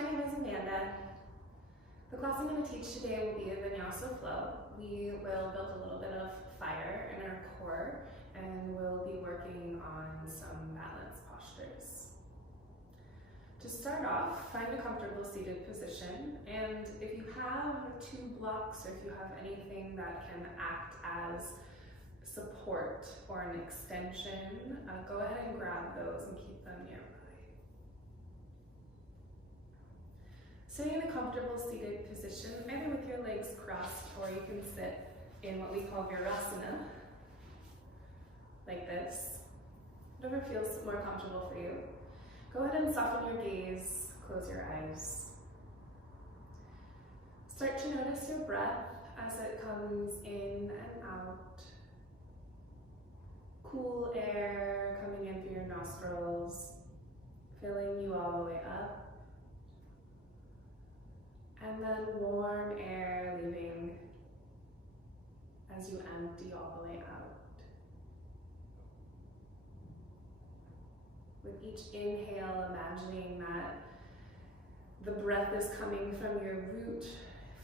my name is Amanda. The class I'm going to teach today will be a vinyasa flow. We will build a little bit of fire in our core and we'll be working on some balance postures. To start off, find a comfortable seated position, and if you have two blocks or if you have anything that can act as support or an extension, go ahead and grab those and keep them nearby. Sitting in a comfortable seated position, either with your legs crossed or you can sit in what we call virasana, like this. Whatever feels more comfortable for you. Go ahead and soften your gaze, close your eyes. Start to notice your breath as it comes in and out. Cool air coming in through your nostrils, filling you all the way up. And then warm air leaving as you empty all the way out. With each inhale, imagining that the breath is coming from your root,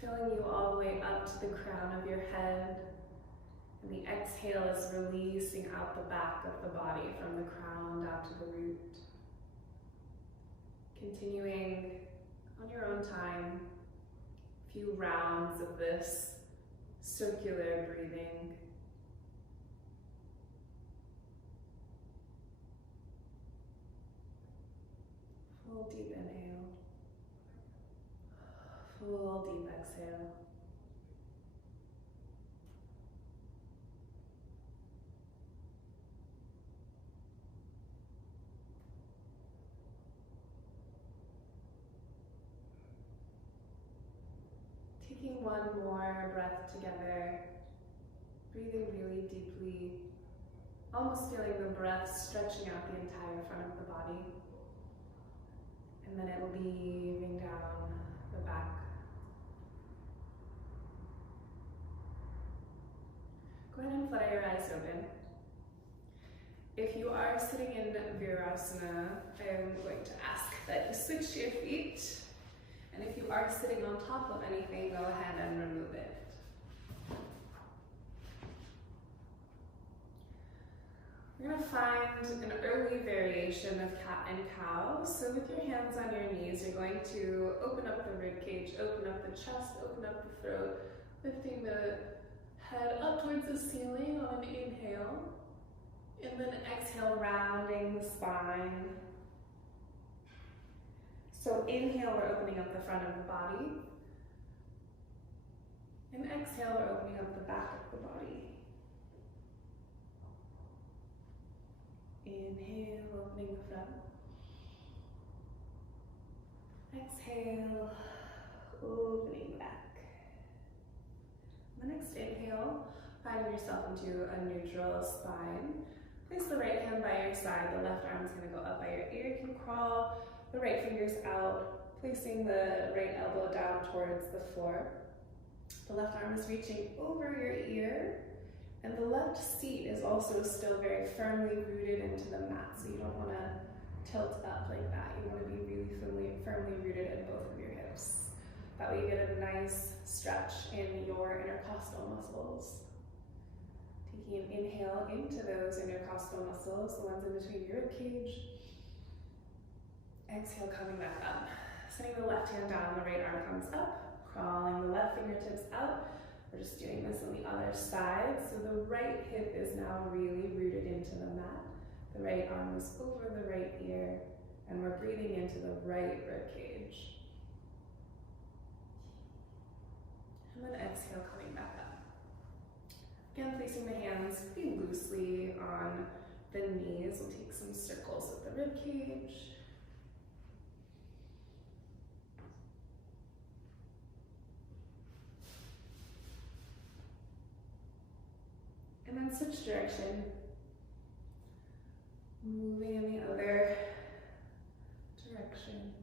filling you all the way up to the crown of your head. And the exhale is releasing out the back of the body from the crown down to the root. Continuing on your own time, a few rounds of this circular breathing. Full deep inhale, full deep exhale. Taking one more breath together, breathing really deeply, almost feeling the breath stretching out the entire front of the body. And then it will be moving down the back. Go ahead and flutter your eyes open. If you are sitting in virasana, I am going to ask that you switch your feet. And if you are sitting on top of anything, go ahead and remove it. We're going to find an early variation of cat and cow. So with your hands on your knees, you're going to open up the rib cage, open up the chest, open up the throat, lifting the head up towards the ceiling on an inhale. And then exhale, rounding the spine. So inhale, we're opening up the front of the body. And exhale, we're opening up the back of the body. Inhale, opening the front. Exhale, opening the back. The next inhale, finding yourself into a neutral spine. Place the right hand by your side. The left arm is going to go up by your ear. You can crawl the right fingers out, placing the right elbow down towards the floor. The left arm is reaching over your ear. And the left seat is also still very firmly rooted into the mat, so you don't want to tilt up like that. You want to be really firmly rooted in both of your hips. That way you get a nice stretch in your intercostal muscles. Taking an inhale into those intercostal muscles, the ones in between your rib cage. Exhale, coming back up. Setting the left hand down, the right arm comes up, crawling the left fingertips out. We're just doing this on the other side. So the right hip is now really rooted into the mat. The right arm is over the right ear, and we're breathing into the right rib cage. And then exhale, coming back up. Again, placing the hands pretty loosely on the knees. We'll take some circles with the rib cage. And then switch direction, moving in the other direction.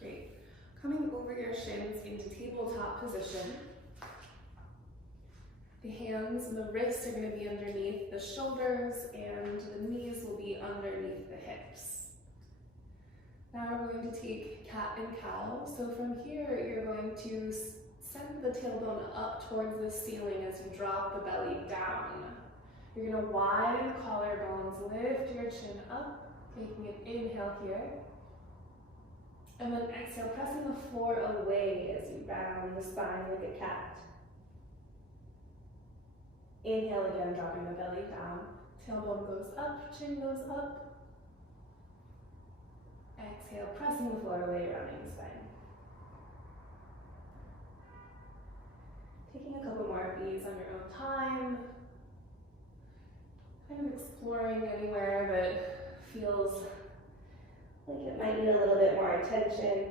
Great. Coming over your shins into tabletop position. The hands and the wrists are going to be underneath the shoulders and the knees will be underneath the hips. Now we're going to take cat and cow. So from here, you're going to send the tailbone up towards the ceiling as you drop the belly down. You're going to widen the collarbones, lift your chin up, taking an inhale here. And then exhale, pressing the floor away as you round the spine like a cat. Inhale again, dropping the belly down. Tailbone goes up, chin goes up. Exhale, pressing the floor away, rounding the spine. Taking a couple more of these on your own time. Kind of exploring anywhere that feels like it might need a little bit more attention.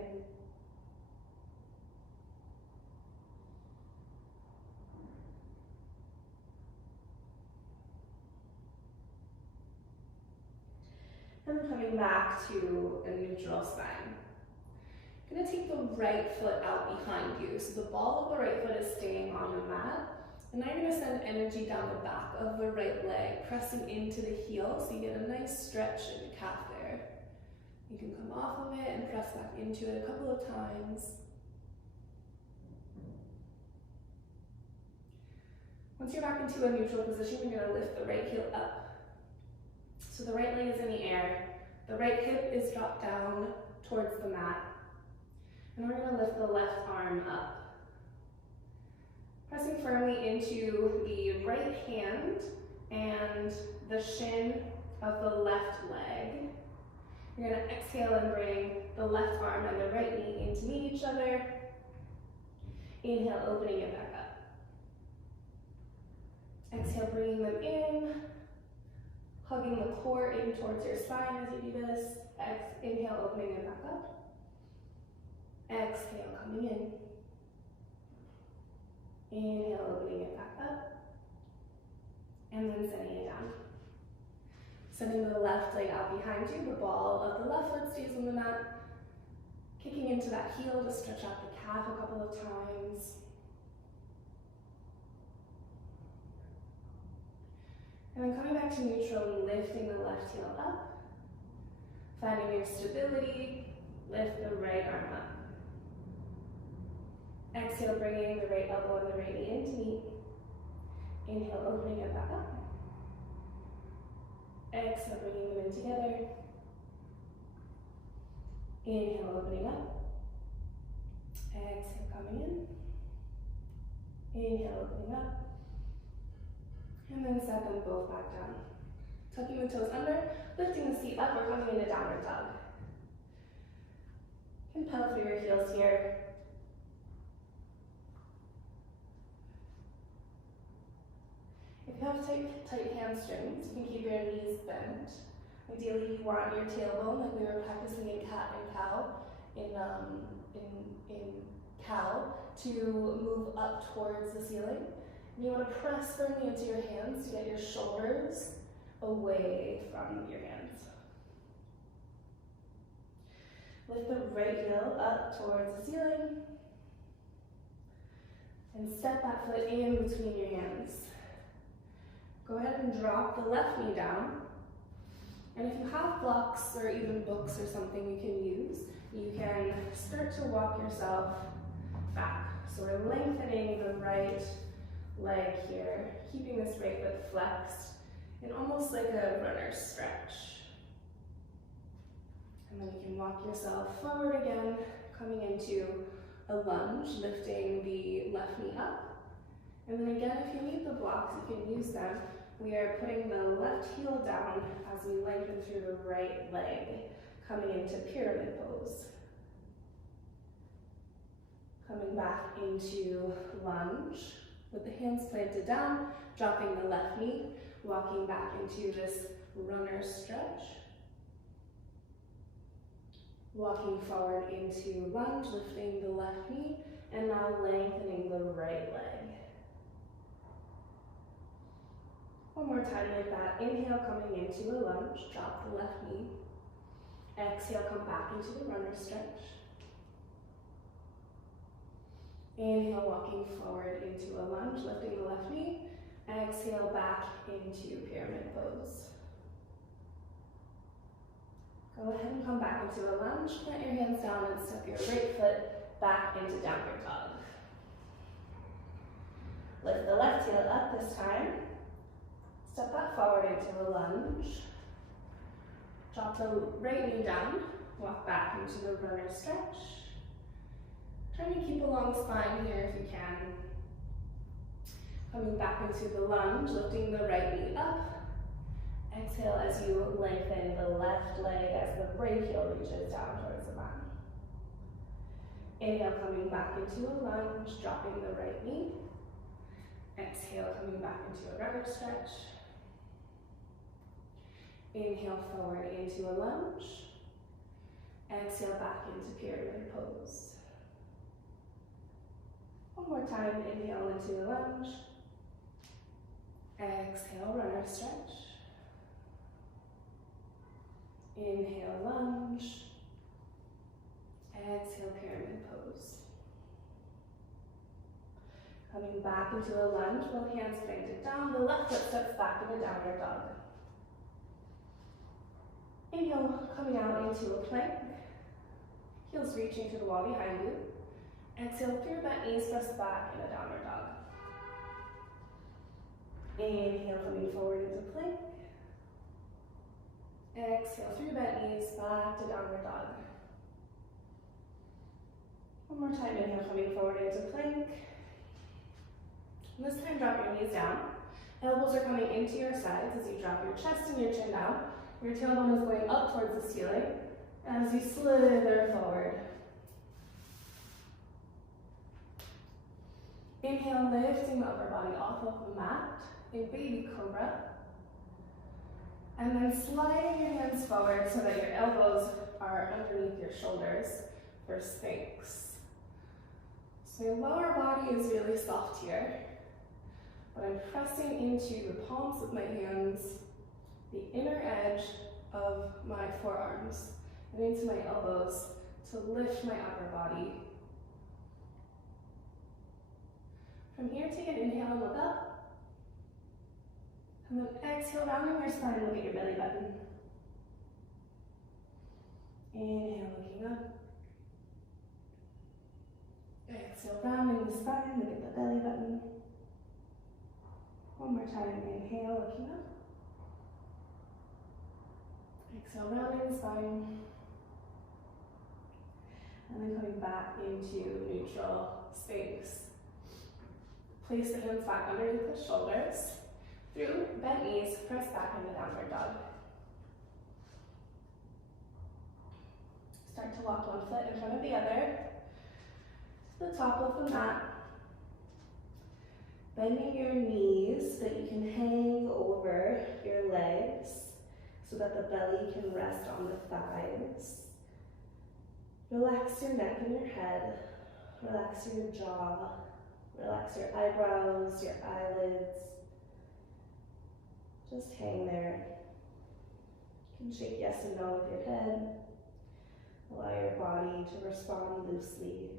And then coming back to a neutral spine. I'm going to take the right foot out behind you. So the ball of the right foot is staying on the mat. And now you're going to send energy down the back of the right leg, pressing into the heel so you get a nice stretch in the calf there. You can come off of it and press back into it a couple of times. Once you're back into a neutral position, you're going to lift the right heel up. So the right leg is in the air, the right hip is dropped down towards the mat, and we're going to lift the left arm up. Pressing firmly into the right hand and the shin of the left leg. You're going to exhale and bring the left arm and the right knee in to meet each other. Inhale, opening it back up. Exhale, bringing them in. Hugging the core in towards your spine as you do this. Inhale, opening it back up. Exhale, coming in. Inhale, opening it back up. And then sending it down. Sending the left leg out behind you. The ball of the left foot stays on the mat. Kicking into that heel to stretch out the calf a couple of times. And then coming back to neutral, lifting the left heel up. Finding your stability, lift the right arm up. Exhale, bringing the right elbow and the right knee in to meet. Inhale, opening it back up. Exhale, bringing them in together. Inhale, opening up. Exhale, coming in. Inhale, opening up. And then set them both back down. Tucking the toes under, lifting the seat up, or coming into downward dog. You can pedal through your heels here. If you have tight hamstrings, you can keep your knees bent. Ideally, you want your tailbone, like we were practicing in cat and cow, in cow, to move up towards the ceiling. You want to press firmly into your hands to get your shoulders away from your hands. Lift the right heel up towards the ceiling. And step that foot in between your hands. Go ahead and drop the left knee down. And if you have blocks or even books or something you can use, you can start to walk yourself back. So we're lengthening the right leg here, keeping this right foot flexed in almost like a runner's stretch. And then you can walk yourself forward again, coming into a lunge, lifting the left knee up. And then again, if you need the blocks, you can use them. We are putting the left heel down as we lengthen through the right leg, coming into pyramid pose. Coming back into lunge with the hands planted down, dropping the left knee, walking back into this runner stretch. Walking forward into lunge, lifting the left knee, and now lengthening the right leg. One more time like that. Inhale, coming into a lunge, drop the left knee. Exhale, come back into the runner stretch. Inhale, walking forward into a lunge, lifting the left knee. Exhale, back into pyramid pose. Go ahead and come back into a lunge. Plant your hands down and step your right foot back into downward dog. Lift the left heel up this time. Step that forward into a lunge. Drop the right knee down. Walk back into the runner stretch. Try to keep a long spine here if you can. Coming back into the lunge, lifting the right knee up. Exhale as you lengthen the left leg as the right heel reaches down towards the mat. Inhale, coming back into a lunge, dropping the right knee. Exhale, coming back into a runner stretch. Inhale forward into a lunge. Exhale back into pyramid pose. One more time, inhale into a lunge. Exhale, runner stretch. Inhale, lunge. Exhale, pyramid pose. Coming back into a lunge, both hands planted down. The left foot steps back in a downward dog. Inhale, coming out into a plank. Heels reaching to the wall behind you. Exhale, through bent knees, press back in a downward dog. Inhale, coming forward into plank. Exhale, through bent knees, back to downward dog. One more time, inhale, coming forward into plank. And this time, drop your knees down. Elbows are coming into your sides as you drop your chest and your chin down. Your tailbone is going up towards the ceiling as you slither forward. Inhale, lifting the upper body off of the mat in baby cobra. And then sliding your hands forward so that your elbows are underneath your shoulders for Sphinx. So your lower body is really soft here, but I'm pressing into the palms of my hands, the inner edge of my forearms, and into my elbows to lift my upper body. From here, take an inhale and look up. And then exhale, rounding your spine, look at your belly button. Inhale, looking up. Exhale, rounding the spine, look at the belly button. One more time, inhale, looking up. Exhale, rounding the spine. And then coming back into neutral Sphinx. Place the hands back underneath the shoulders. Through bent knees, press back into downward dog. Start to walk one foot in front of the other to the top of the mat. Bending your knees so that you can hang over your legs so that the belly can rest on the thighs. Relax your neck and your head. Relax your jaw. Relax your eyebrows, your eyelids. Just hang there. You can shake yes and no with your head. Allow your body to respond loosely.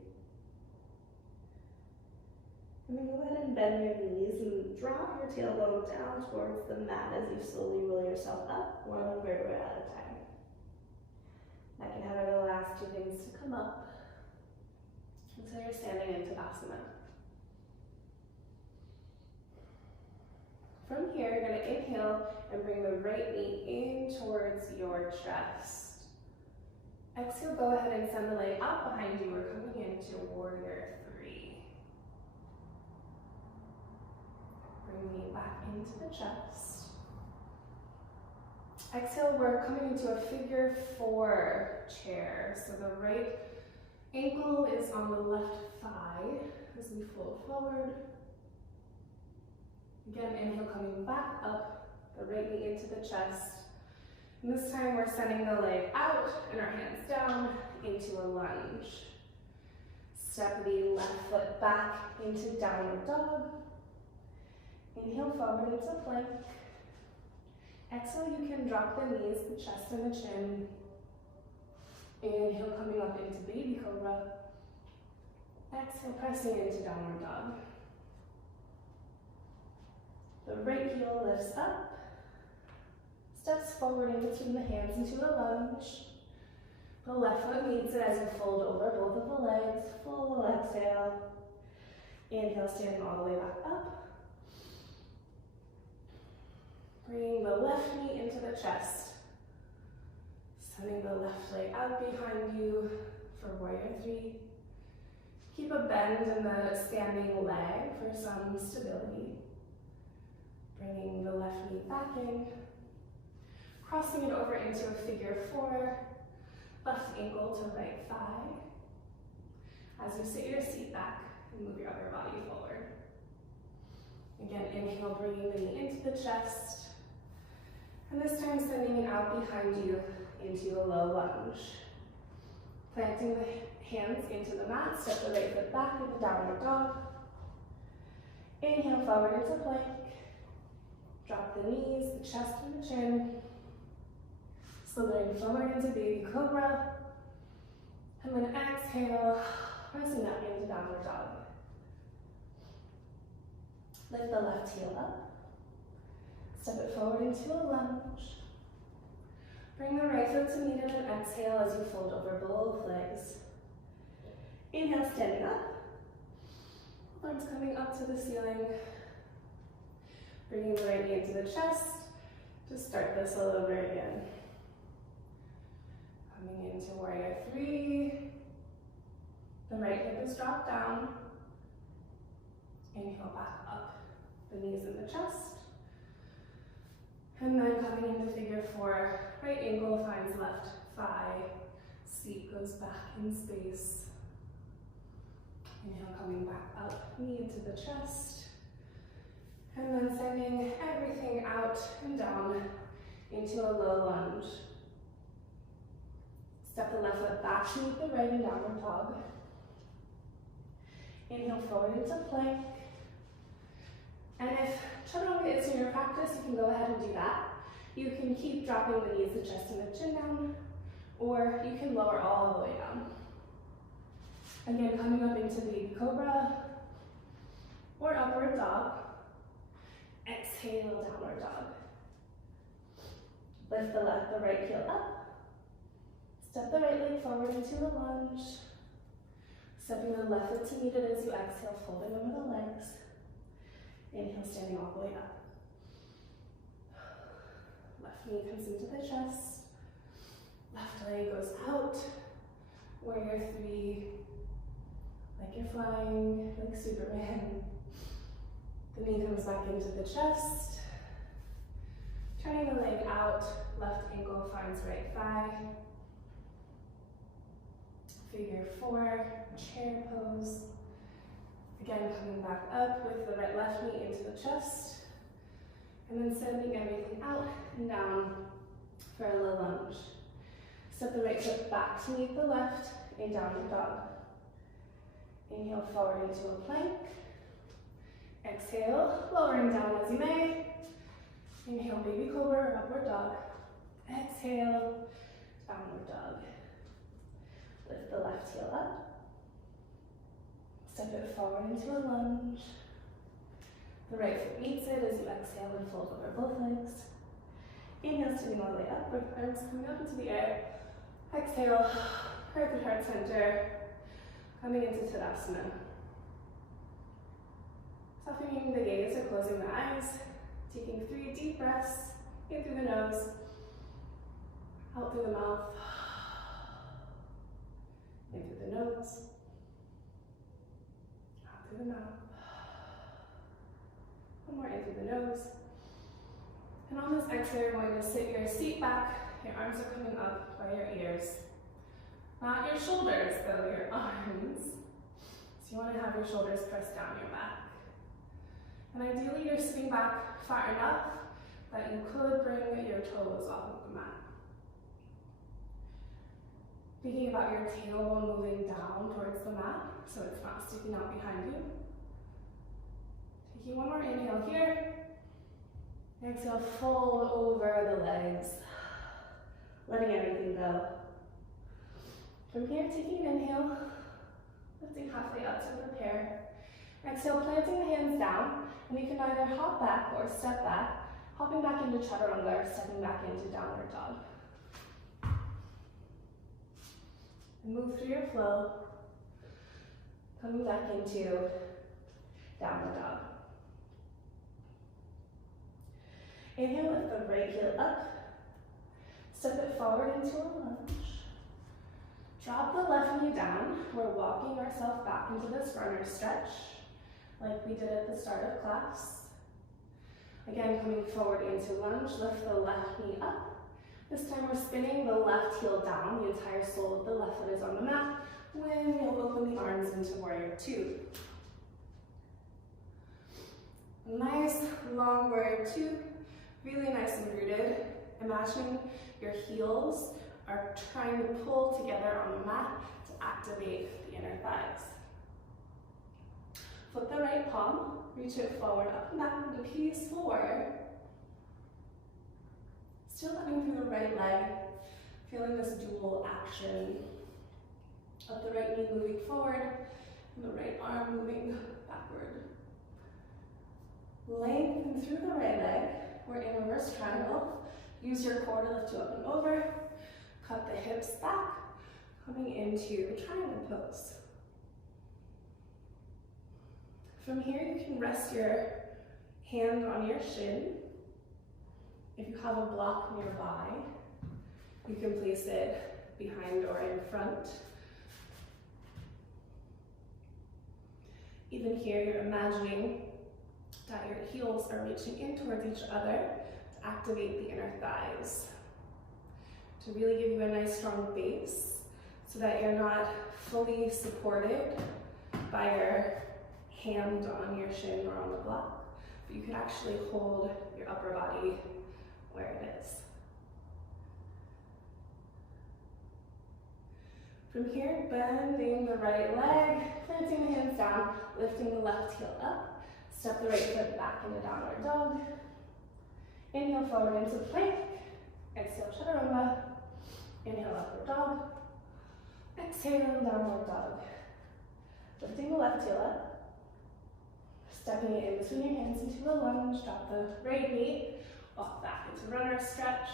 And then go ahead and bend your knees and drop your tailbone down towards the mat as you slowly roll yourself up, one vertebra at a time. I can have the last two things to come up until you're standing in Tadasana. From here, you're going to inhale and bring the right knee in towards your chest. Exhale, go ahead and send the leg out behind you. We're coming into warrior 3. Bring the knee back into the chest. Exhale, we're coming into a figure 4 chair. So the right ankle is on the left thigh as we fold forward. Again, inhale, coming back up, the right knee into the chest. And this time we're sending the leg out and our hands down into a lunge. Step the left foot back into downward dog. Inhale forward into plank. Exhale, you can drop the knees, the chest and the chin. Inhale, coming up into baby cobra. Exhale, pressing into downward dog. The right heel lifts up. Steps forward in between the hands into a lunge. The left foot meets it as you fold over both of the legs. Full exhale. Inhale, standing all the way back up. Bringing the left knee into the chest. Sending the left leg out behind you for warrior three. Keep a bend in the standing leg for some stability. Bringing the left knee back in. Crossing it over into a figure four. Left ankle to right thigh. As you sit your seat back and move your other body forward. Again, inhale, bringing the knee into the chest. And this time sending it out behind you into a low lunge. Planting the hands into the mat, step the right foot back into downward dog. Inhale forward into plank. Drop the knees, the chest and the chin. Slithering forward into baby cobra. And then exhale, pressing that into downward dog. Lift the left heel up. Step it forward into a lunge. Bring the right foot to meet it and exhale as you fold over both legs. Inhale, standing up. Arms coming up to the ceiling. Bringing the right knee into the chest. Just start this all over again. Coming into warrior three. The right hip is dropped down. Inhale back up. The knees in the chest. And then coming into figure four, right ankle finds left thigh. Seat goes back in space. Inhale, coming back up, knee into the chest. And then sending everything out and down into a low lunge. Step the left foot back to meet the right in downward dog. Inhale forward into plank. And if chaturanga is in your practice, you can go ahead and do that. You can keep dropping the knees, the chest, and the chin down, or you can lower all the way down. Again, coming up into baby cobra or upward dog. Exhale, downward dog. Lift the right heel up. Step the right leg forward into a lunge. Stepping the left foot to meet it as you exhale, folding over the legs. Inhale, standing all the way up. Left knee comes into the chest. Left leg goes out. Warrior three. Like you're flying, like Superman. The knee comes back into the chest. Turning the leg out. Left ankle finds right thigh. Figure four, chair pose. Again, coming back up with the left knee into the chest. And then sending everything out and down for a low lunge. Step the right foot back to meet the left in downward dog. Inhale forward into a plank. Exhale, lowering down as you may. Inhale, baby cobra or upward dog. Exhale, downward dog. Lift the left heel up. Step it forward into a lunge. The right foot meets it as you exhale and fold over both legs. Inhale, standing all the way up with arms coming up into the air. Exhale, earth heart center. Coming into Tadasana. Softening the gaze or closing the eyes. Taking 3 deep breaths in through the nose, out through the mouth, in through the nose, out through the mouth. One more in through the nose. And on this exhale, you're going to sit your seat back. Your arms are coming up by your ears. Not your shoulders, though, your arms. So you want to have your shoulders pressed down your back. And ideally, you're sitting back far enough that you could bring your toes off of the mat. Thinking about your tailbone moving down towards the mat, so it's not sticking out behind you. Taking one more inhale here. Exhale, fold over the legs. Letting everything go. From here, taking an inhale, lifting halfway up to prepare. Exhale, planting the hands down, and you can either hop back or step back Hopping back into chaturanga, or stepping back into downward dog. And move through your flow, coming back into downward dog. Inhale, lift the right heel up. Step it forward into a lunge. Drop the left knee down. We're walking ourselves back into this runner stretch, like we did at the start of class. Again, coming forward into lunge, lift the left knee up. This time we're spinning the left heel down. The entire sole of the left foot is on the mat. When we'll open the arms into warrior two. Nice long warrior two. Really nice and rooted. Imagine your heels are trying to pull together on the mat to activate the inner thighs. Flip the right palm, reach it forward, up and back into peaceful warrior. Still running through the right leg, feeling this dual action of the right knee moving forward and the right arm moving backward. Lengthen through the right leg. We're in reverse triangle. Use your core to lift you up and over. Cut the hips back, coming into triangle pose. From here, you can rest your hand on your shin. If you have a block nearby, you can place it behind or in front. Even here, you're imagining that your heels are reaching in towards each other to activate the inner thighs, to really give you a nice strong base so that you're not fully supported by your hand on your shin or on the block, but you can actually hold your upper body where it is. From here, bending the right leg, planting the hands down, lifting the left heel up. Step the right foot back into downward dog. Inhale forward into plank. Exhale, chaturanga. Inhale, upward dog. Exhale, downward dog. Lifting the left heel up. Stepping it in between your hands into a lunge. Drop the right knee. Walk back into runner stretch.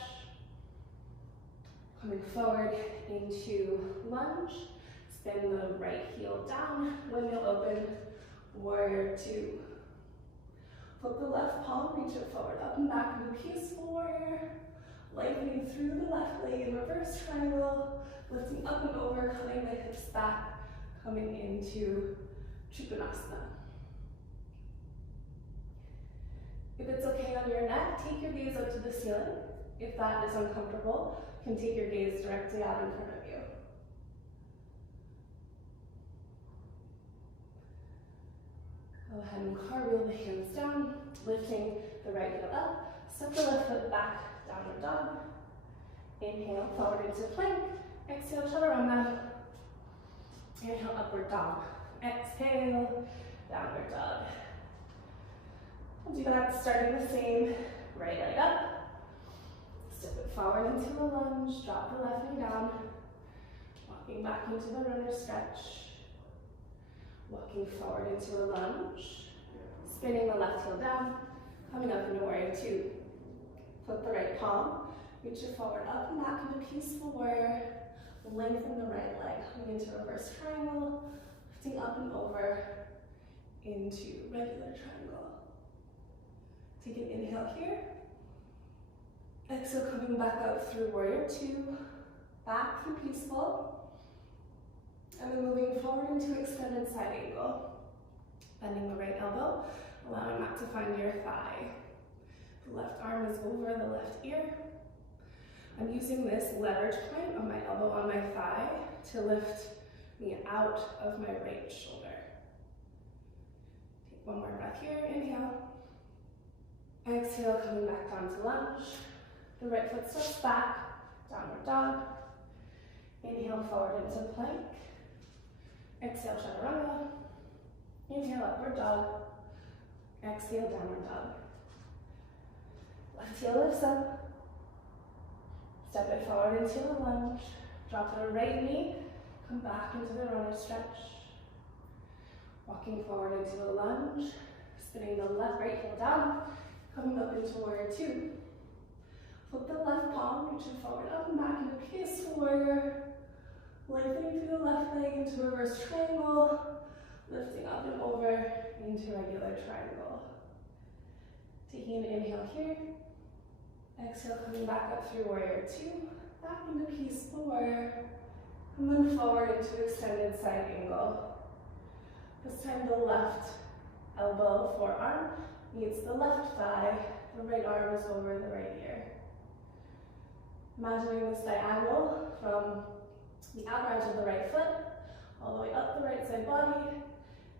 Coming forward into lunge. Spin the right heel down. Windmill open. Warrior two. Flip the left palm, reach it forward, up and back into peaceful warrior. Lengthening through the left leg in reverse triangle. Lifting up and over, cutting the hips back, coming into Trikonasana. If it's okay on your neck, take your gaze up to the ceiling. If that is uncomfortable, you can take your gaze directly out in front of you. Go ahead and cartwheel the hands down, lifting the right heel up. Step the left foot back, downward dog. Inhale, forward into plank. Exhale, chaturanga. Inhale, upward dog. Exhale, downward dog. We'll do that starting the same. Right leg up. Step it forward into a lunge. Drop the left knee down. Walking back into the runner stretch. Walking forward into a lunge, spinning the left heel down, coming up into warrior two. Flip the right palm, reach it forward, up and back into peaceful warrior. Lengthen the right leg, coming into reverse triangle, lifting up and over into regular triangle. Take an inhale here. Exhale, coming back up through warrior two, back through peaceful. And then moving forward into extended side angle. Bending the right elbow, allowing that to find your thigh. The left arm is over the left ear. I'm using this leverage point of my elbow on my thigh to lift me out of my right shoulder. Take one more breath here, inhale. Exhale, coming back down to lunge. The right foot steps back, downward dog. Inhale forward into plank. Exhale, chaturanga. Inhale, upward dog. Exhale, downward dog. Left heel lifts up. Step it forward into a lunge. Drop the right knee. Come back into the runner stretch. Walking forward into a lunge. Spinning the right heel down. Coming up into warrior two. Flip the left palm, reaching forward, up and back into peaceful warrior. Lengthening through the left leg into reverse triangle. Lifting up and over into regular triangle. Taking an inhale here. Exhale, coming back up through warrior two. Back into peaceful warrior. And then forward into extended side angle. This time the left elbow, forearm, meets the left thigh. The right arm is over the right ear. Imagining this diagonal from the outer edge of the right foot, all the way up the right side body,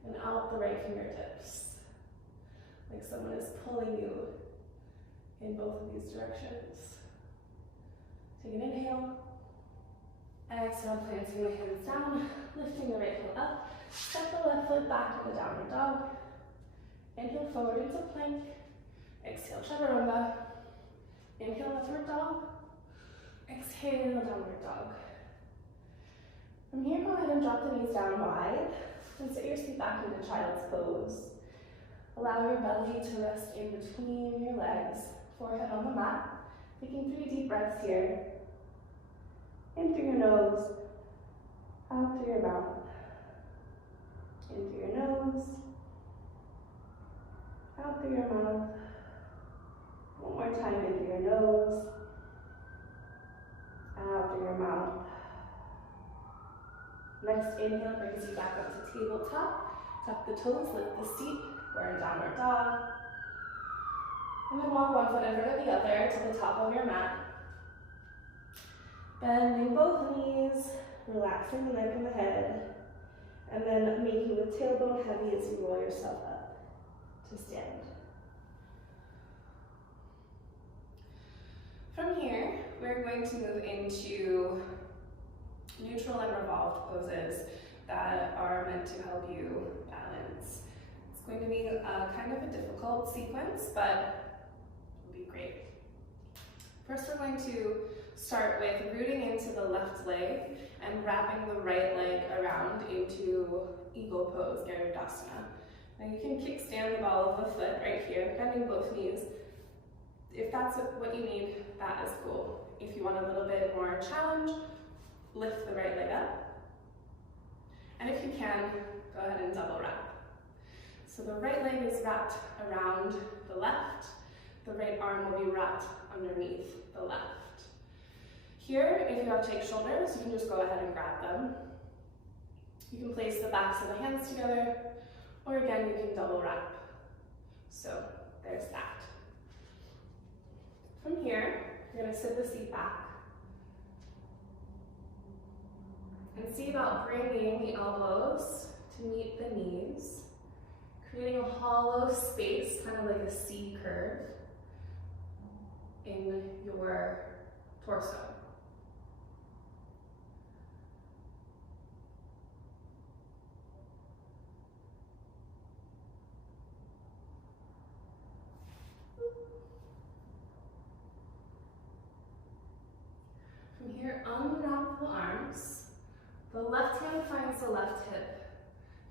and out the right fingertips. Like someone is pulling you in both of these directions. Take an inhale. Exhale, planting the hands down, lifting the right heel up. Step the left foot back into downward dog. Inhale forward into plank. Exhale, chaturanga. Inhale, upward dog. Exhale, downward dog. From here, go ahead and drop the knees down wide and sit your feet back into child's pose. Allow your belly to rest in between your legs, forehead on the mat. Taking 3 deep breaths here. In through your nose, out through your mouth. In through your nose, out through your mouth. One more time, in through your nose, out through your mouth. Next inhale brings you back up to tabletop. Tuck the toes, lift the seat. We're in downward dog. And then walk one foot in front of the other to the top of your mat. Bending both knees, relaxing the neck and the head. And then making the tailbone heavy as you roll yourself up to stand. From here, we're going to move into neutral and revolved poses that are meant to help you balance. It's going to be a kind of a difficult sequence, but it'll be great. First, we're going to start with rooting into the left leg and wrapping the right leg around into eagle pose, Garudasana. Now you can kickstand the ball of the foot right here, bending both knees. If that's what you need, that is cool. If you want a little bit more challenge, lift the right leg up. And if you can, go ahead and double wrap. So the right leg is wrapped around the left. The right arm will be wrapped underneath the left. Here, if you have take shoulders, you can just go ahead and grab them. You can place the backs of the hands together, or again, you can double wrap. So there's that. From here, you're going to sit the seat back and see about bringing the elbows to meet the knees, creating a hollow space, kind of like a C curve in your torso. From here, unwrap the arms. The left hand finds the left hip.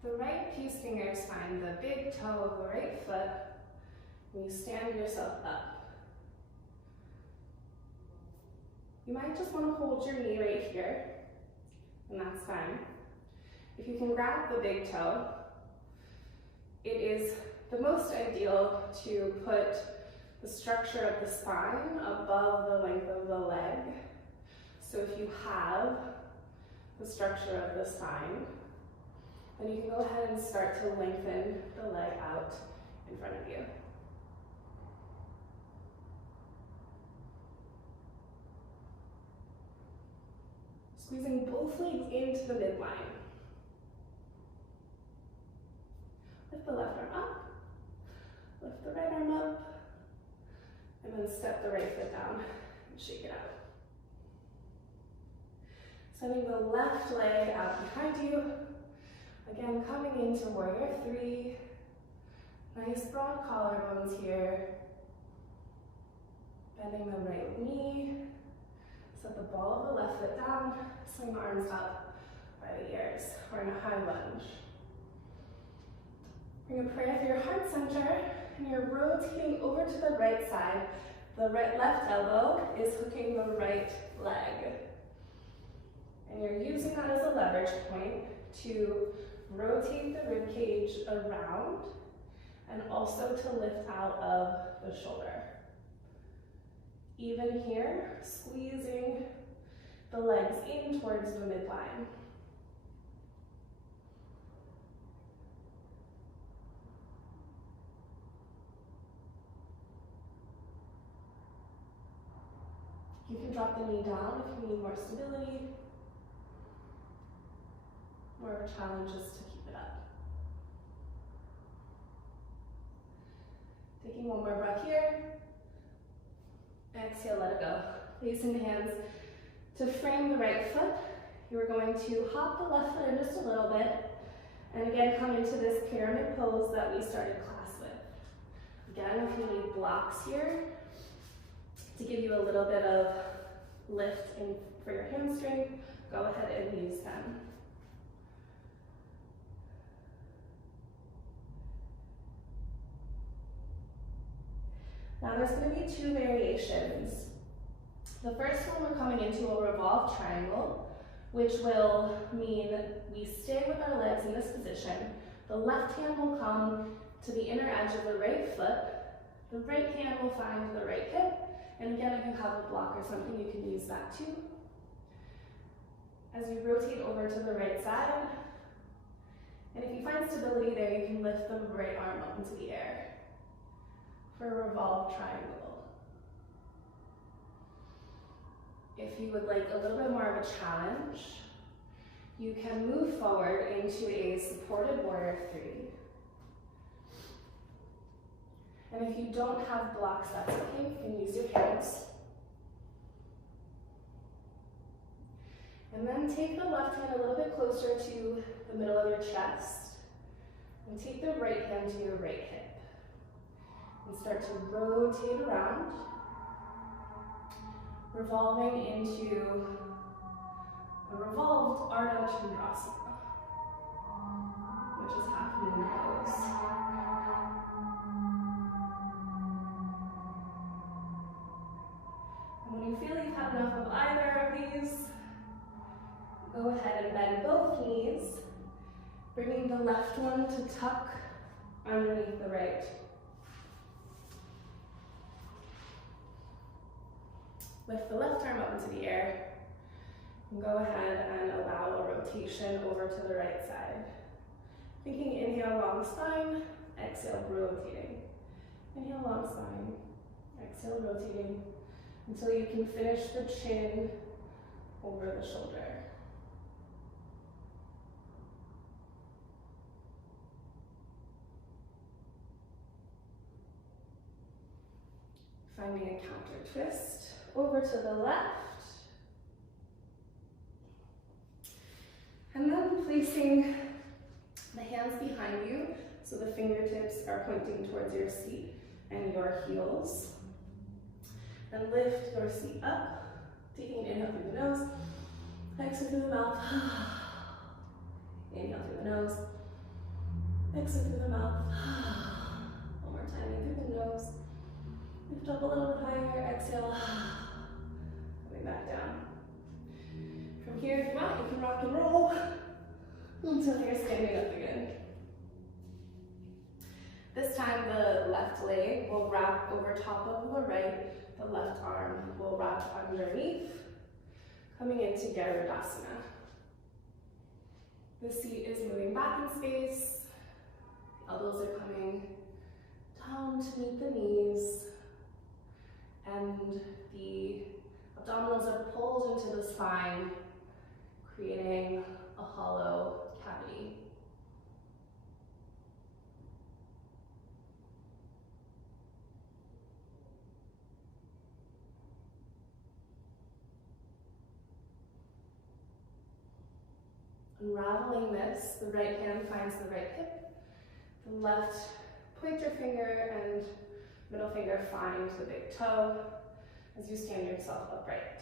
The right peace fingers find the big toe of the right foot. And you stand yourself up. You might just want to hold your knee right here, and that's fine. If you can grab the big toe, it is the most ideal to put the structure of the spine above the length of the leg. So if you have the structure of the spine, then you can go ahead and start to lengthen the leg out in front of you. Squeezing both legs into the midline. Lift the left arm up, lift the right arm up, and then step the right foot down and shake it out. Sending the left leg out behind you. Again, coming into warrior three. Nice broad collarbones here. Bending the right knee. Set the ball of the left foot down. Swing the arms up by the ears. We're in a high lunge. Bring a prayer through your heart center and you're rotating over to the right side. The left elbow is hooking the right leg. And you're using that as a leverage point to rotate the rib cage around and also to lift out of the shoulder. Even here, squeezing the legs in towards the midline. You can drop the knee down if you need more stability. More of a challenge is to keep it up. Taking one more breath here. Exhale, let it go. Placing the hands to frame the right foot. You're going to hop the left foot in just a little bit. And again, come into this pyramid pose that we started class with. Again, if you need blocks here, to give you a little bit of lift in for your hamstring, go ahead and use them. Now there's going to be two variations. The first one we're coming into a revolved triangle, which will mean we stay with our legs in this position. The left hand will come to the inner edge of the right foot. The right hand will find the right hip. And again, if you have a block or something, you can use that too. As you rotate over to the right side, and if you find stability there, you can lift the right arm up into the air for a revolved triangle. If you would like a little bit more of a challenge, you can move forward into a supported warrior three. And if you don't have blocks, that's okay. You can use your hands. And then take the left hand a little bit closer to the middle of your chest. And take the right hand to your right hip. And start to rotate around, revolving into a revolved Ardha Chandrasana, which is half moon pose. And when you feel you've had enough of either of these, go ahead and bend both knees, bringing the left one to tuck underneath the right. Lift the left arm up into the air, and go ahead and allow a rotation over to the right side. Thinking inhale, long spine, exhale, rotating. Inhale, long spine, exhale, rotating, until you can finish the chin over the shoulder. Finding a counter twist. Over to the left. And then placing the hands behind you so the fingertips are pointing towards your seat and your heels. Then lift your seat up, taking an inhale through the nose, exhale through the mouth. Inhale through the nose, exhale through the mouth. One more time, in through the nose. Lift up a little bit higher, exhale. Coming back down. From here, if you want, you can rock and roll until you're standing up again. This time, the left leg will wrap over top of the right. The left arm will wrap underneath, coming into Garudasana. The seat is moving back in space. The elbows are coming down to meet the knees. And the abdominals are pulled into the spine, creating a hollow cavity. Unraveling this, the right hand finds the right hip, the left pointer finger and middle finger find the big toe as you stand yourself upright.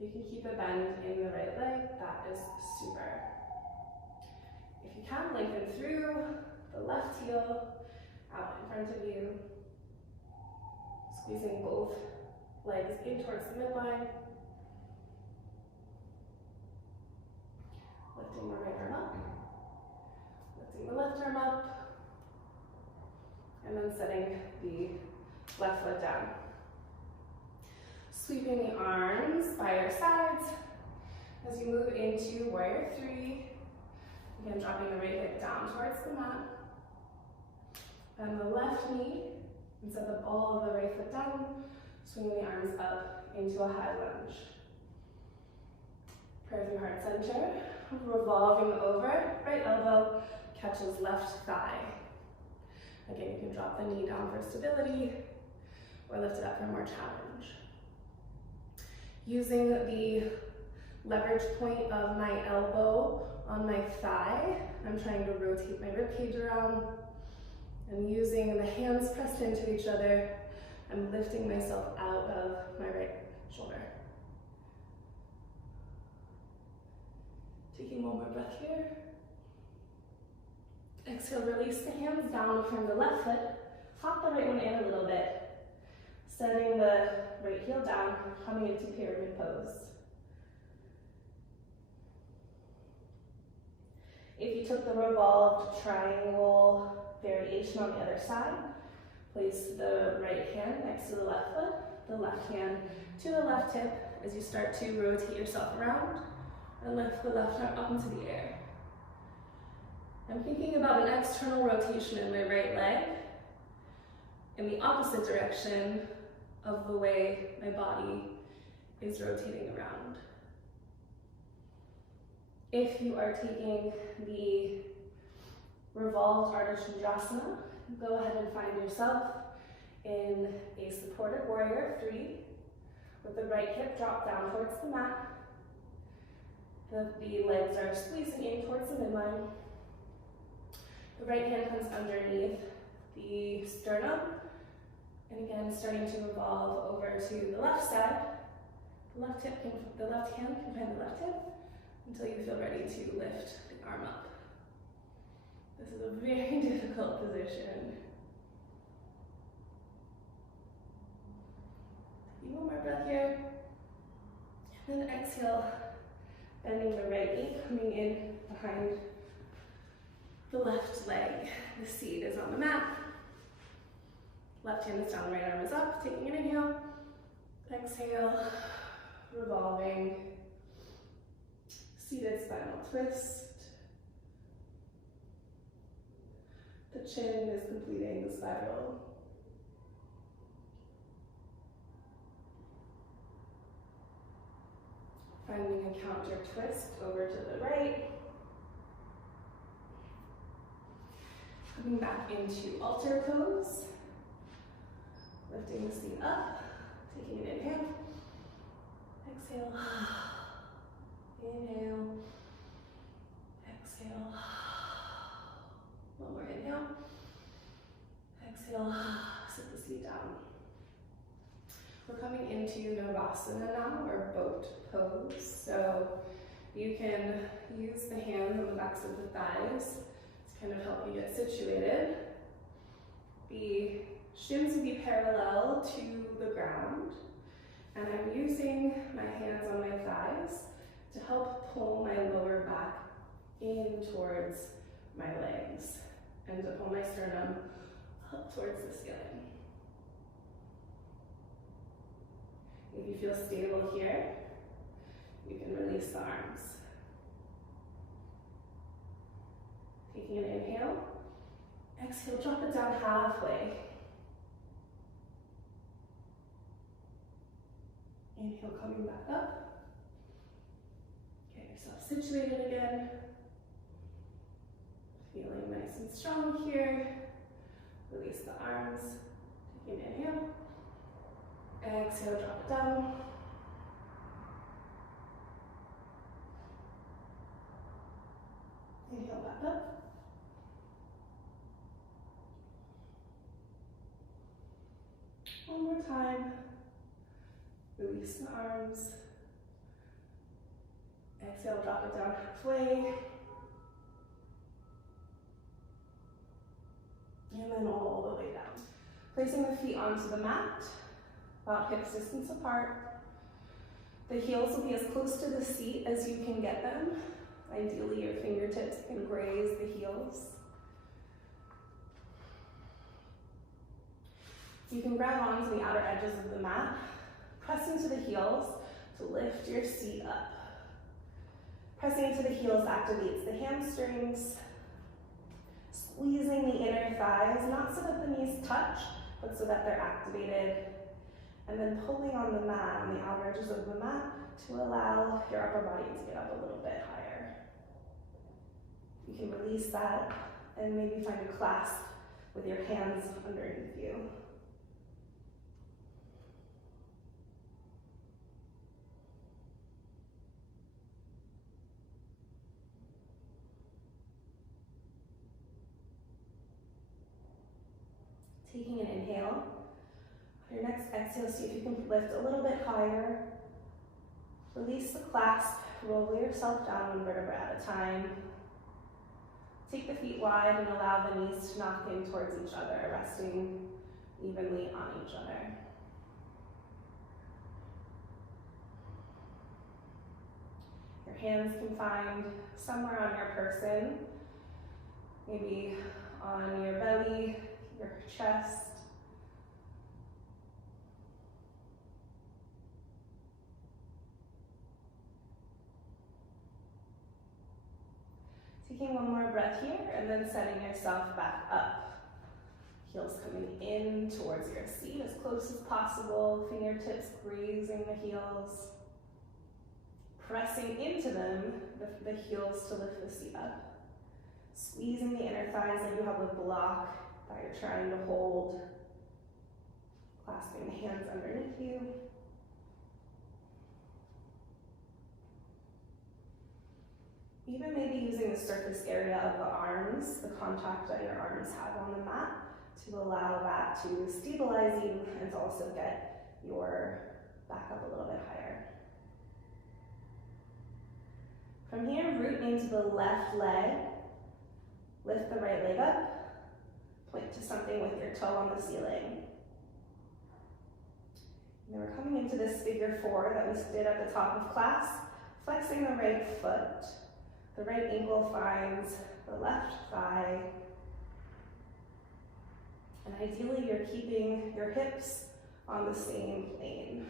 You can keep a bend in the right leg, that is super. If you can, lengthen through the left heel out in front of you. Squeezing both legs in towards the midline. Lifting the right arm up. Lifting the left arm up. And then setting the left foot down. Sweeping the arms by your sides as you move into warrior three. Again, dropping the right hip down towards the mat. And the left knee, and set the ball of the right foot down, swinging the arms up into a high lunge. Prayer through heart center, revolving over, right elbow catches left thigh. Again, you can drop the knee down for stability, or lift it up for more challenge. Using the leverage point of my elbow on my thigh, I'm trying to rotate my ribcage around. And using the hands pressed into each other, I'm lifting myself out of my right shoulder. Taking one more breath here. Exhale, release the hands down from the left foot. Hop the right one in a little bit. Setting the right heel down, coming into pyramid pose. If you took the revolved triangle variation on the other side, place the right hand next to the left foot, the left hand to the left hip as you start to rotate yourself around and lift the left arm up into the air. I'm thinking about an external rotation in my right leg in the opposite direction of the way my body is rotating around. If you are taking the revolved Ardha Chandrasana, go ahead and find yourself in a supported warrior three with the right hip dropped down towards the mat. The legs are squeezing in towards the midline. The right hand comes underneath the sternum. And again, starting to revolve over to the left side. The left hand can find the left hip until you feel ready to lift the arm up. This is a very difficult position. Taking one more breath here. And then exhale, bending the right knee, coming in behind the left leg. The seat is on the mat. Left hand is down, the right arm is up. Taking an inhale. Exhale, revolving. Seated spinal twist. The chin is completing the spiral. Finding a counter twist over to the right. Coming back into altar pose. Lifting the seat up, taking an inhale. Exhale. Inhale. Exhale. One more inhale. Exhale. Sit the seat down. We're coming into Navasana now, or boat pose. So you can use the hands on the backs of the thighs to kind of help you get situated. The shins will be parallel to the ground, and I'm using my hands on my thighs to help pull my lower back in towards my legs and to pull my sternum up towards the ceiling. If you feel stable here, you can release the arms. Taking an inhale, exhale, drop it down halfway. Inhale, coming back up. Get yourself situated again. Feeling nice and strong here. Release the arms. Take an inhale. Exhale, drop it down. Inhale back up. One more time. Release the arms. Exhale, drop it down halfway. And then all the way down. Placing the feet onto the mat, about hips distance apart. The heels will be as close to the seat as you can get them. Ideally, your fingertips can graze the heels. You can grab onto the outer edges of the mat, press into the heels to lift your seat up. Pressing into the heels activates the hamstrings, squeezing the inner thighs, not so that the knees touch, but so that they're activated. And then pulling on the mat, on the outer edges of the mat, to allow your upper body to get up a little bit higher. You can release that and maybe find a clasp with your hands underneath you. Taking an inhale. On your next exhale, see if you can lift a little bit higher. Release the clasp, roll yourself down one vertebra at a time. Take the feet wide and allow the knees to knock in towards each other, resting evenly on each other. Your hands can find somewhere on your person, maybe on your belly, your chest. Taking one more breath here and then setting yourself back up. Heels coming in towards your seat as close as possible, fingertips grazing the heels. Pressing into them, the heels to lift the seat up. Squeezing the inner thighs like you have a block that you're trying to hold. Clasping the hands underneath you. Even maybe using the surface area of the arms, the contact that your arms have on the mat, to allow that to stabilize you and to also get your back up a little bit higher. From here, root into the left leg. Lift the right leg up. Point to something with your toe on the ceiling. And then we're coming into this figure four that we did at the top of class, flexing the right foot. The right ankle finds the left thigh. And ideally, you're keeping your hips on the same plane.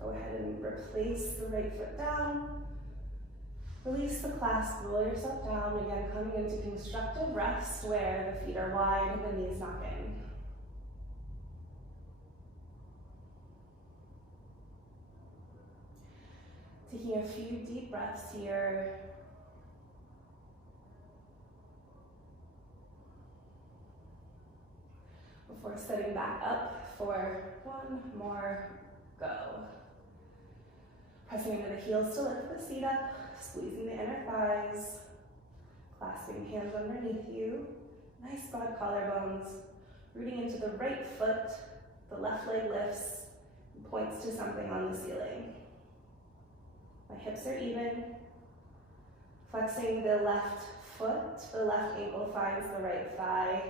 Go ahead and replace the right foot down. Release the clasp, roll yourself down. Again, coming into constructive rest where the feet are wide and the knees knock in. Taking a few deep breaths here. Before setting back up for one more go. Pressing into the heels to lift the seat up, squeezing the inner thighs, clasping hands underneath you. Nice broad collarbones. Rooting into the right foot, the left leg lifts and points to something on the ceiling. My hips are even. Flexing the left foot, the left ankle finds the right thigh.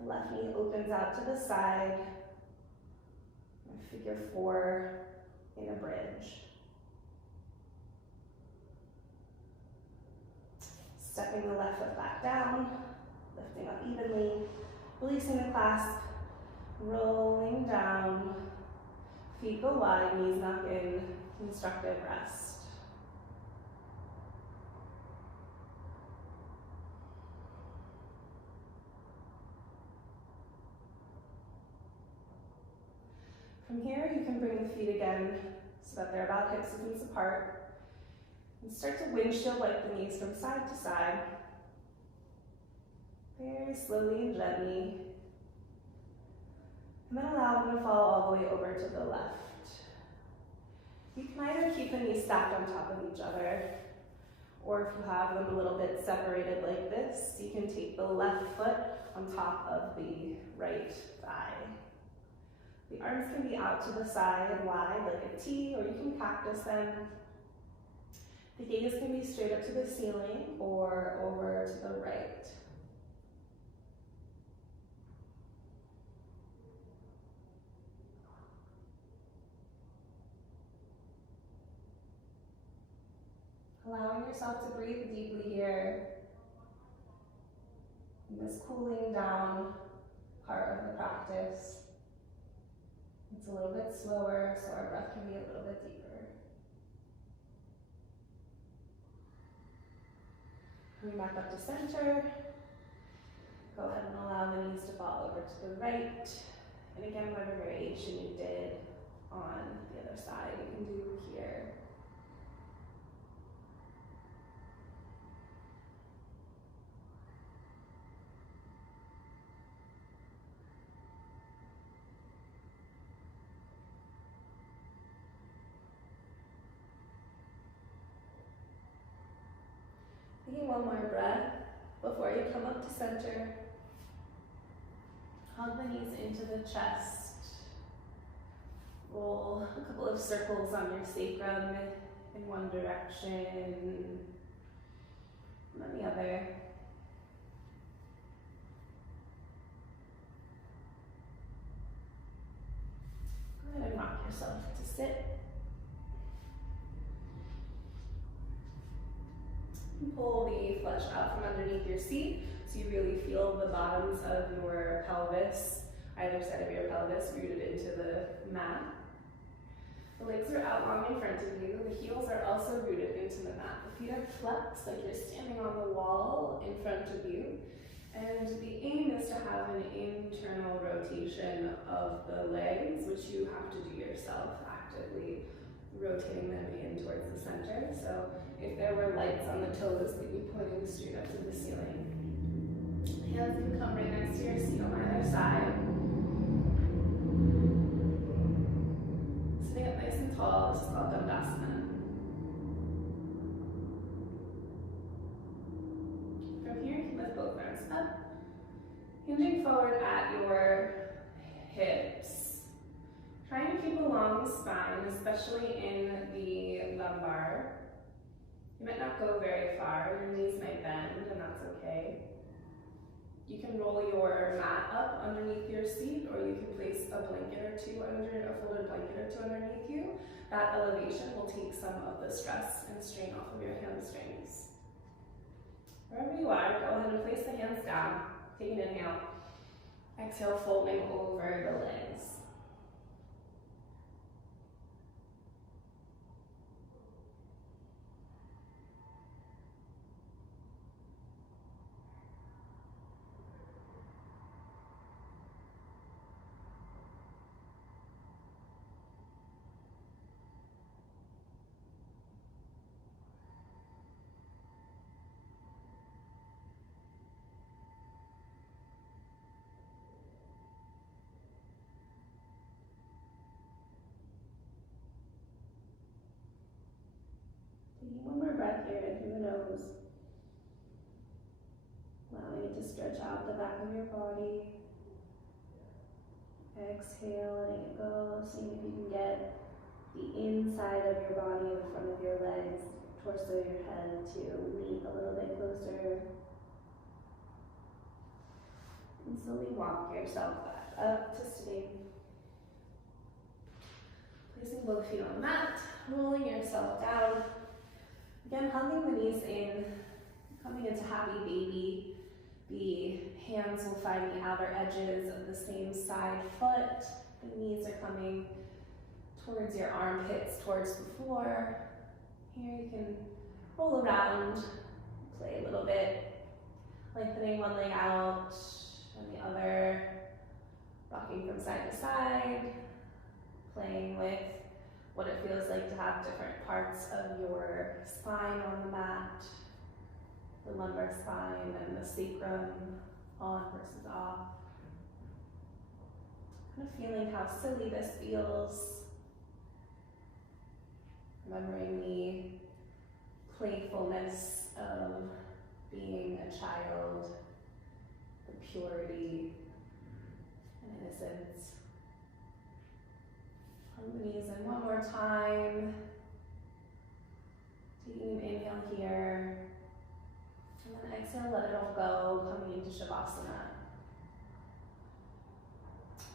The left knee opens out to the side. Figure four in a bridge. Stepping the left foot back down, lifting up evenly, releasing the clasp, rolling down. Feet go wide, knees knock in, constructive rest. From here, you can bring the feet again so that they're about hips distance apart. And start to windshield like the knees from side to side. Very slowly and gently. And then allow them to fall all the way over to the left. You can either keep the knees stacked on top of each other, or if you have them a little bit separated like this, you can take the left foot on top of the right thigh. The arms can be out to the side wide like a T, or you can cactus them. The gaze can be straight up to the ceiling or over to the right. Allowing yourself to breathe deeply here in this cooling down part of the practice. It's a little bit slower, so our breath can be a little bit deeper. Coming back up to center. Go ahead and allow the knees to fall over to the right. And again, whatever variation you did on the other side, you can do here. Taking one more breath before you come up to center. Hug the knees into the chest. Roll a couple of circles on your sacrum in one direction and then the other. Go ahead and rock yourself to sit. Pull the flesh out from underneath your seat so you really feel the bottoms of your pelvis, either side of your pelvis, rooted into the mat. The legs are out long in front of you. The heels are also rooted into the mat. The feet are flexed like you're standing on the wall in front of you. And the aim is to have an internal rotation of the legs, which you have to do yourself, actively rotating them in towards the center. So if there were lights on the toes, they'd be pointing straight up to the ceiling. Hands can come right next to your seat on either side. Sitting up nice and tall, this is called Dandasana. From here, you can lift both arms up, hinging forward at your hips. Trying to keep a long spine, especially in the lumbar. You might not go very far, your knees might bend, and that's okay. You can roll your mat up underneath your seat, or you can place a blanket or two under, a folded blanket or two underneath you. That elevation will take some of the stress and strain off of your hamstrings. Wherever you are, go ahead and place the hands down. Take an inhale. Exhale, folding over the legs. Taking one more breath here in through the nose. Allowing it to stretch out the back of your body. Exhale, letting it go. Seeing if you can get the inside of your body and the front of your legs, torso, your head to meet a little bit closer. And slowly walk yourself back up to sitting. Placing both feet on the mat, rolling yourself down. Again, hugging the knees in, coming into happy baby. The hands will find the outer edges of the same side foot. The knees are coming towards your armpits, towards the floor. Here you can roll around, play a little bit, lengthening one leg out and the other, rocking from side to side, playing with what it feels like to have different parts of your spine on the mat, the lumbar spine and the sacrum on versus off. Kind of feeling how silly this feels. Remembering the playfulness of being a child, the purity and innocence. On the knees in one more time. Taking an inhale here. And then exhale, let it all go, coming into Shavasana.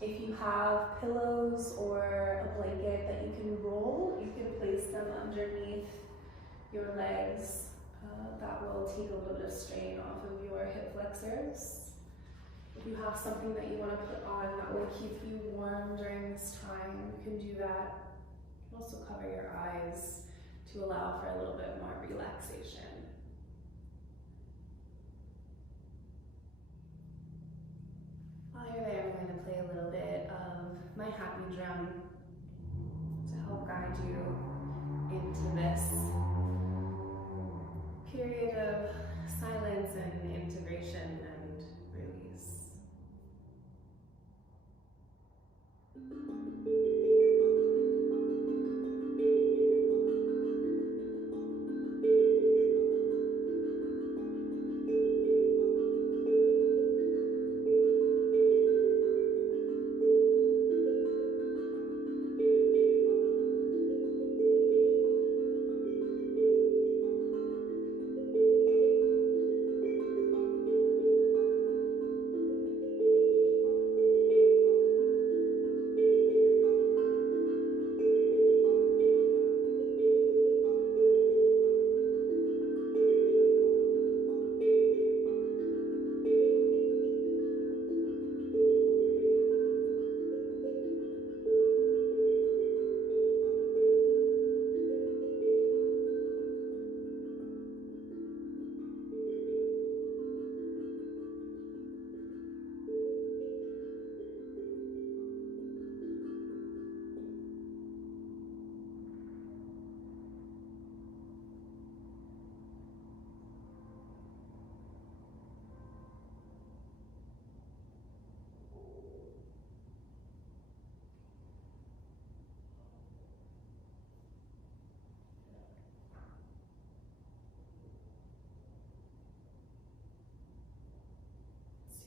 If you have pillows or a blanket that you can roll, you can place them underneath your legs. That will take a little bit of strain off of your hip flexors. If you have something that you want to put on that will keep you warm during this time, you can do that. You can also cover your eyes to allow for a little bit more relaxation. While you're there, I'm going to play a little bit of my happy drum to help guide you into this period of silence and integration and release.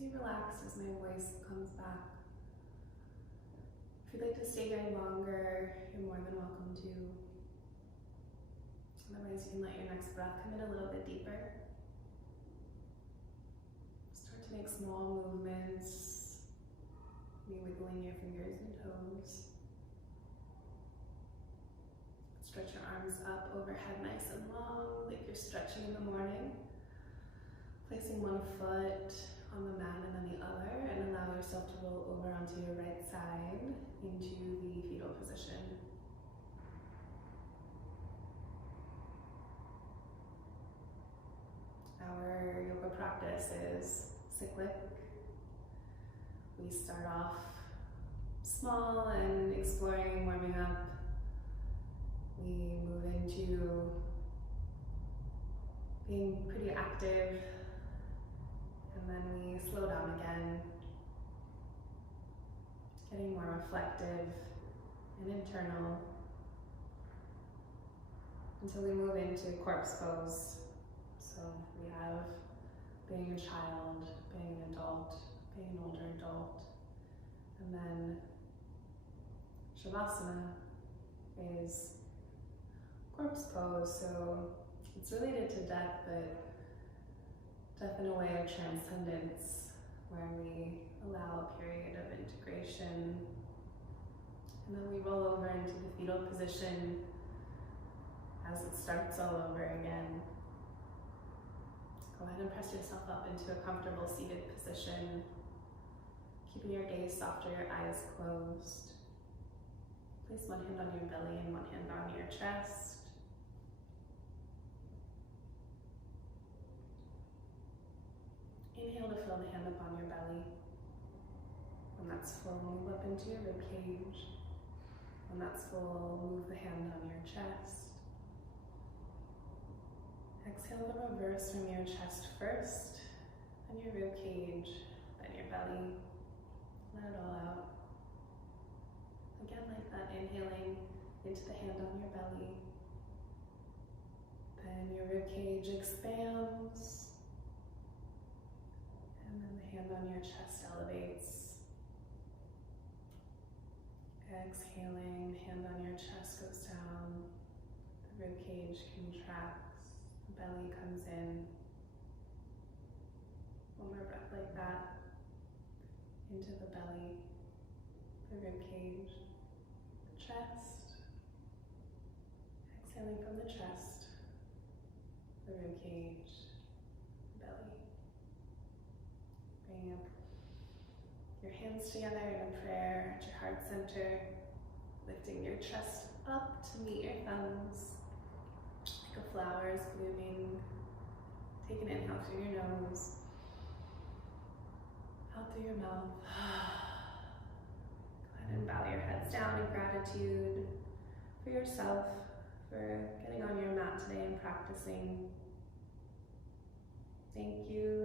Stay relaxed as my voice comes back. If you'd like to stay here longer, you're more than welcome to. Otherwise, you can let your next breath come in a little bit deeper. Start to make small movements, maybe wiggling your fingers and toes. Stretch your arms up overhead nice and long, like you're stretching in the morning. Placing one foot on the mat and then the other, and allow yourself to roll over onto your right side into the fetal position. Our yoga practice is cyclic. We start off small and exploring, warming up. We move into being pretty active, and then we slow down again, getting more reflective and internal until we move into corpse pose. So we have being a child, being an adult, being an older adult, and then Shavasana is corpse pose. So it's related to death, but death in a way of transcendence, where we allow a period of integration, and then we roll over into the fetal position as it starts all over again. Go ahead and press yourself up into a comfortable seated position, keeping your gaze soft or your eyes closed. Place one hand on your belly and one hand on your chest. Inhale to fill the hand upon your belly. When that's full, move up into your rib cage. When that's full, move the hand on your chest. Exhale the reverse from your chest first, then your rib cage, then your belly. Let it all out. Again, like that, inhaling into the hand on your belly. Then your rib cage expands. And then the hand on your chest elevates. Exhaling, hand on your chest goes down. The rib cage contracts. The belly comes in. One more breath like that. Into the belly, the rib cage, the chest. Exhaling from the chest, ribcage, belly. Bring your hands together in a prayer at your heart center, lifting your chest up to meet your thumbs, like a flower is blooming. Take an inhale through your nose, out through your mouth. Go ahead and bow your heads down in gratitude for yourself, for getting on your mat today and practicing. Thank you